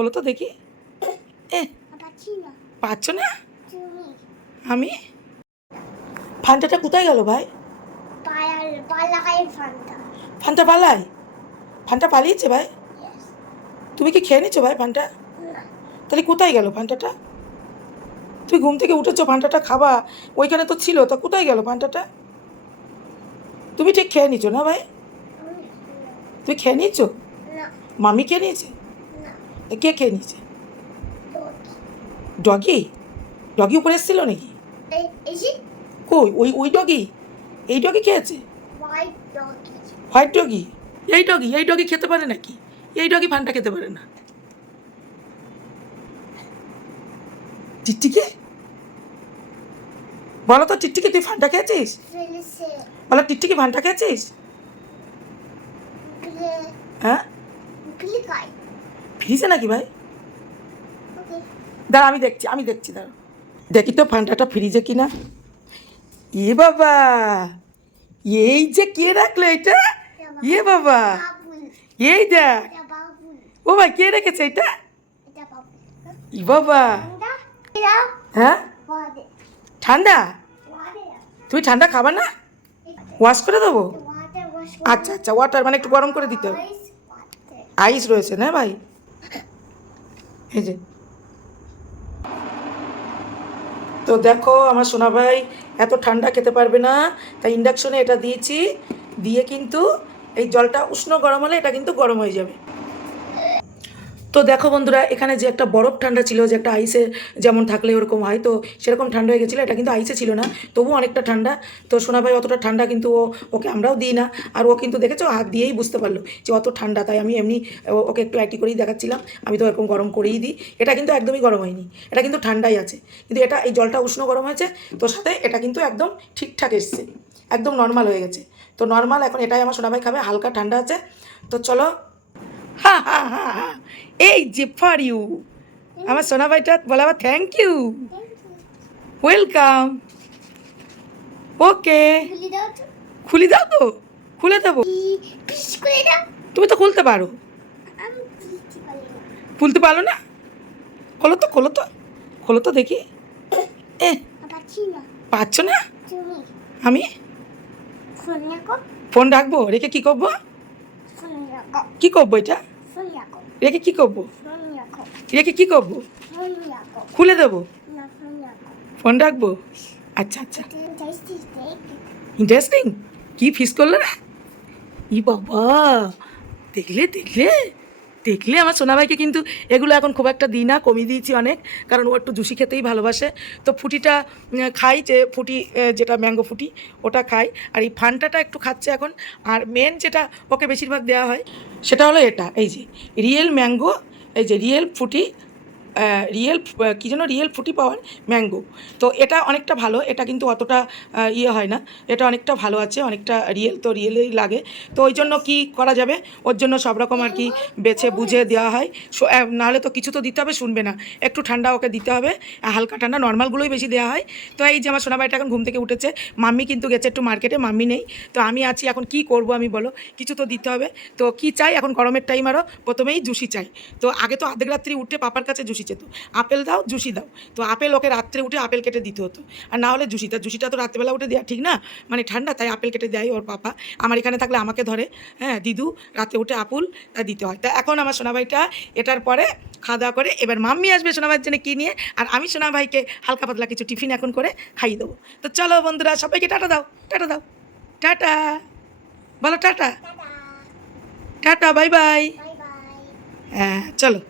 খোলো তো দেখি। এ পাচ্ছ না? আমি ফান্টাটা কোথায় গেল ভাই? ফান্টা পালায়? ফান্টা পালিয়েছে ভাই? তুমি কি খেয়ে নিচ্ছো ভাই ফান্টা? তাহলে কোথায় গেল ফান্টাটা? তুমি ঘুম থেকে উঠেছো, ফান্টাটা খাবা, ওইখানে তো ছিল, তা কোথায় গেল ফান্টাটা? তুমি ঠিক খেয়ে নিচ্ছো না ভাই? তুমি খেয়ে নিচ্ছো? মামি খেয়ে নিয়েছে? কে খেয়ে নিয়েছে? ডগি? ডগি উপরে এসেছিল নাকি? কই ওই ওই ডগি? এই ডগি খেয়েছে? White doggy? এই ডগি খেতে পারে নাকি? এই ডগি ফান্টা খেতে পারে না। টিকটিকি বলো তো, টিকটিকি তুই ফান্টা খেয়েছিস? বলো টিকটিকি ফান্টা খেয়েছিস? হ্যাঁ ফ্রিজে নাকি ভাই? দাঁড়া আমি দেখছি দাঁড়া, দেখি তো ফান্টাটা ফ্রিজে কিনা। এ বাবা, এই যে কে রাখলো এটা? এ বাবা, এই দেখ। ও ভাই কে রেখেছে এটা? ই বাবা, হ্যাঁ ঠান্ডা? তুমি ঠান্ডা খাবা না? ওয়াশ করে দেবো? আচ্ছা আচ্ছা, ওয়াটার মানে একটু গরম করে দিতে হবে। আইস রয়েছে না ভাই? এই যে, তো দেখো আমার সোনা ভাই এত ঠান্ডা খেতে পারবে না, তাই ইন্ডাকশনে এটা দিয়েছি, দিয়ে কিন্তু এই জলটা উষ্ণ গরম হলে এটা কিন্তু গরম হয়ে যাবে। তো দেখো বন্ধুরা, এখানে যে একটা বরফ ঠান্ডা ছিল, যে একটা আইসে যেমন থাকলে ওরকম হয়, তো সেরকম ঠান্ডা হয়ে গেছিলো। এটা কিন্তু আইসে ছিল না, তবুও অনেকটা ঠান্ডা। তো সোনা ভাই অতটা ঠান্ডা কিন্তু ওকে আমরাও দিই না, আর ও কিন্তু দেখেছো হাত দিয়েই বুঝতে পারলো যে অত ঠান্ডা। তাই আমি এমনি ওকে একটু অ্যাক্টি করেই দেখাচ্ছিলাম, আমি তো এরকম গরম করেই দিই। এটা কিন্তু একদমই গরম হয়নি, এটা কিন্তু ঠান্ডাই আছে, কিন্তু এটা এই জলটা উষ্ণ গরম হয়েছে, তোর সাথে এটা কিন্তু একদম ঠিকঠাক এসছে, একদম নর্মাল হয়ে গেছে। তো নর্মাল এখন এটাই আমার সোনা ভাই খাবে, হালকা ঠান্ডা আছে। তো চলো, হা হা হা হা, এই যে ফর ইউ, আমার সোনা ভাইটা বলে আবার থ্যাংক ইউ, ওয়েলকাম। ওকে, খুলে দাও তো, খুলে দেবো। তুমি তো খুলতে পারো। খুলতে পারো না? খোলো তো, খোলো তো, খোলো তো দেখি। এ পাচ্ছ না? আমি ফোন রাখবো, রেখে কি করবো? কি করবো এটা রেখে? কি করবো রেখে? কি করবো? খুলে দেবো? ফোন রাখবো? আচ্ছা আচ্ছা, ইন্টারেস্টিং। কি ফিস করলো না? ই বাবা, দেখলে দেখলে দেখলে আমার সোনাভাইকে কিন্তু এগুলো এখন খুব একটা দিই না, কমিয়ে দিয়েছি অনেক, কারণ ও একটু জুসি খেতেই ভালোবাসে। তো ফুটিটা খাই, যে ফুটি যেটা ম্যাঙ্গো ফুটি ওটা খাই, আর এই ফান্টাটা একটু খাচ্ছে এখন। আর মেন যেটা ওকে বেশিরভাগ দেওয়া হয় সেটা হলো এটা, এই যে রিয়েল ম্যাঙ্গো, এই যে রিয়েল ফুটি, রিয়েল কী যেন, রিয়েল ফুটি পাওয়ার ম্যাঙ্গো। তো এটা অনেকটা ভালো, এটা কিন্তু অতটা ইয়ে হয় না, এটা অনেকটা ভালো আছে, অনেকটা রিয়েল, তো রিয়েলই লাগে। তো ওই জন্য কী করা যাবে, ওর জন্য সব রকম আর কি বেছে বুঝে দেওয়া হয়। নাহলে তো কিছু তো দিতে হবে, শুনবে না, একটু ঠান্ডা ওকে দিতে হবে, হালকা ঠান্ডা, নর্মালগুলোই বেশি দেওয়া হয়। তো এই যে আমার সোনাবাইটা এখন ঘুম থেকে উঠেছে, মাম্মি কিন্তু গেছে একটু মার্কেটে, মাম্মি নেই, তো আমি আছি, এখন কি করব আমি বলো, কিছু তো দিতে হবে। তো কি চাই এখন, গরমের টাইম, আরও প্রথমেই জুসি চাই। তো আগে তো অর্ধেক রাত্রি উঠে পাপার কাছে জুসি চেত, আপেল দাও জুসি দাও, তো আপেল ওকে রাত্রে উঠে আপেল কেটে দিতে হতো, আর না হলে জুসিটা, জুসিটা তো রাত্রেবেলা উঠে দেওয়া ঠিক না, মানে ঠান্ডা, তাই আপেল কেটে দেয় ওর পাপা। আমার এখানে থাকলে আমাকে ধরে, হ্যাঁ দিদু রাতে উঠে আপুল তা দিতে হয়। তা এখন আমার সোনাভাইটা এটার পরে খাওয়া দাওয়া করে এবার মাম্মি আসবে সোনাভাইয়ের জন্য কী নিয়ে, আর আমি সোনাভাইকে হালকা পাতলা কিছু টিফিন এখন করে খাইয়ে দেবো। তো চলো বন্ধুরা, সবাইকে টাটা দাও, টাটা দাও, টাটা বলো, টাটা টাটা, বাই বাই। হ্যাঁ চলো।